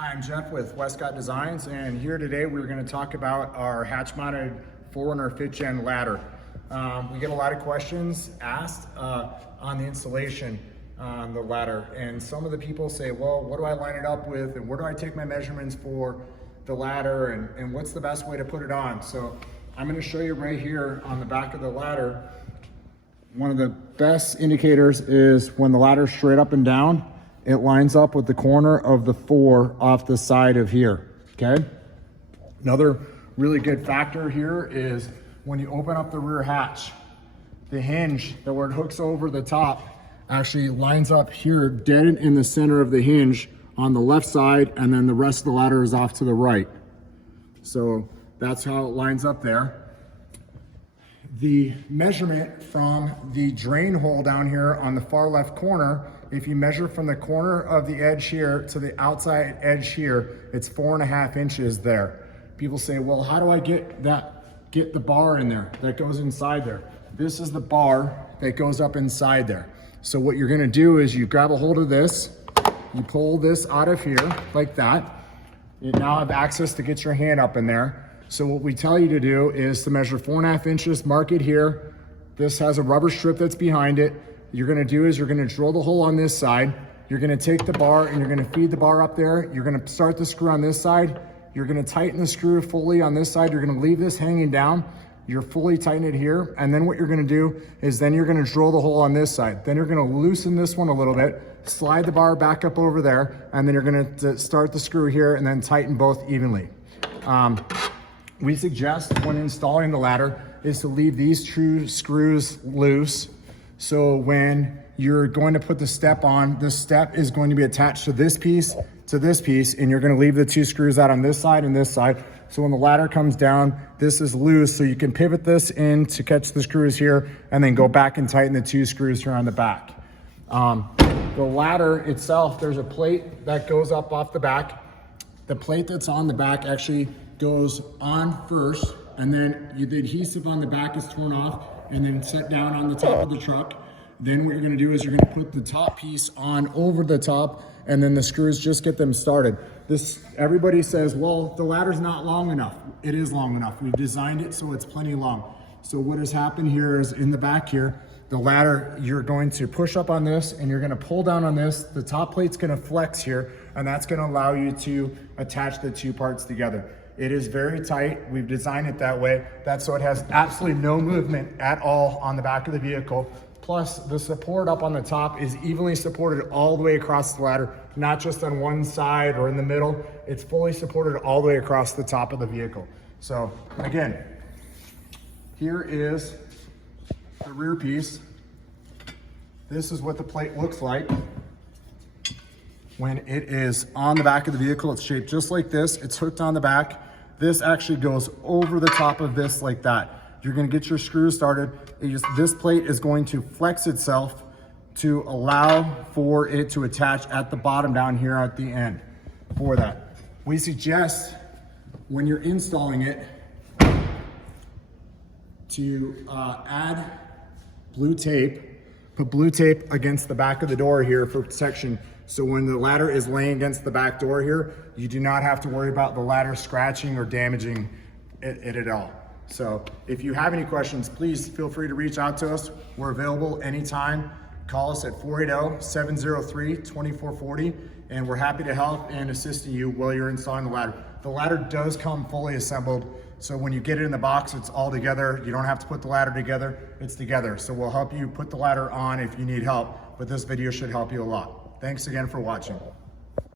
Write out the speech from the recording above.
Hi, I'm Jeff with Westcott Designs, and here today we're going to talk about our hatch-mounted 4Runner 5th gen ladder. We get a lot of questions asked on the installation on the ladder, and some of the people say, well, what do I line it up with, and where do I take my measurements for the ladder, and what's the best way to put it on? So I'm going to show you right here on the back of the ladder. One of the best indicators is when the ladder's straight up and down, it lines up with the corner of the 4 off the side of here, okay? Another really good factor here is when you open up the rear hatch, the hinge that where it hooks over the top actually lines up here dead in the center of the hinge on the left side, and then the rest of the ladder is off to the right. So that's how it lines up there. The measurement from the drain hole down here on the far left corner, if you measure from the corner of the edge here to the outside edge here, it's 4.5 inches there. People say, well, how do I get the bar in there that goes inside there? This is the bar that goes up inside there. So what you're gonna do is you grab a hold of this, you pull this out of here like that. You now have access to get your hand up in there. So what we tell you to do is to measure 4.5 inches, mark it here. This has a rubber strip that's behind it. You're gonna do is you're gonna drill the hole on this side. You're gonna take the bar and you're gonna feed the bar up there. You're gonna start the screw on this side. You're gonna tighten the screw fully on this side. You're gonna leave this hanging down. You're fully tighten it here. And then what you're gonna do is then you're gonna drill the hole on this side. Then you're gonna loosen this one a little bit, slide the bar back up over there, and then you're gonna start the screw here and then tighten both evenly. We suggest when installing the ladder is to leave these two screws loose. So when you're going to put the step on, the step is going to be attached to this piece, and you're gonna leave the 2 screws out on this side and this side. So when the ladder comes down, this is loose, so you can pivot this in to catch the screws here and then go back and tighten the 2 screws here on the back. The ladder itself, there's a plate that goes up off the back. The plate that's on the back actually goes on first, and then the adhesive on the back is torn off and then set down on the top of the truck. Then what you're gonna do is you're gonna put the top piece on over the top, and then the screws, just get them started. Everybody says, well, the ladder's not long enough. It is long enough. We've designed it so it's plenty long. So what has happened here is in the back here, the ladder, you're going to push up on this and you're gonna pull down on this. The top plate's gonna flex here, and that's gonna allow you to attach the 2 parts together. It is very tight. We've designed it that way. That's so it has absolutely no movement at all on the back of the vehicle. Plus the support up on the top is evenly supported all the way across the ladder, not just on one side or in the middle. It's fully supported all the way across the top of the vehicle. So again, here is the rear piece. This is what the plate looks like. When it is on the back of the vehicle, it's shaped just like this. It's hooked on the back. This actually goes over the top of this like that. You're gonna get your screws started. This plate is going to flex itself to allow for it to attach at the bottom down here at the end for that. We suggest when you're installing it to add blue tape. Put blue tape against the back of the door here for protection. So when the ladder is laying against the back door here, you do not have to worry about the ladder scratching or damaging it at all. So if you have any questions, please feel free to reach out to us. We're available anytime. Call us at 480-703-2440, and we're happy to help and assist you while you're installing the ladder. The ladder does come fully assembled, so when you get it in the box, it's all together. You don't have to put the ladder together, it's together. So we'll help you put the ladder on if you need help, but this video should help you a lot. Thanks again for watching.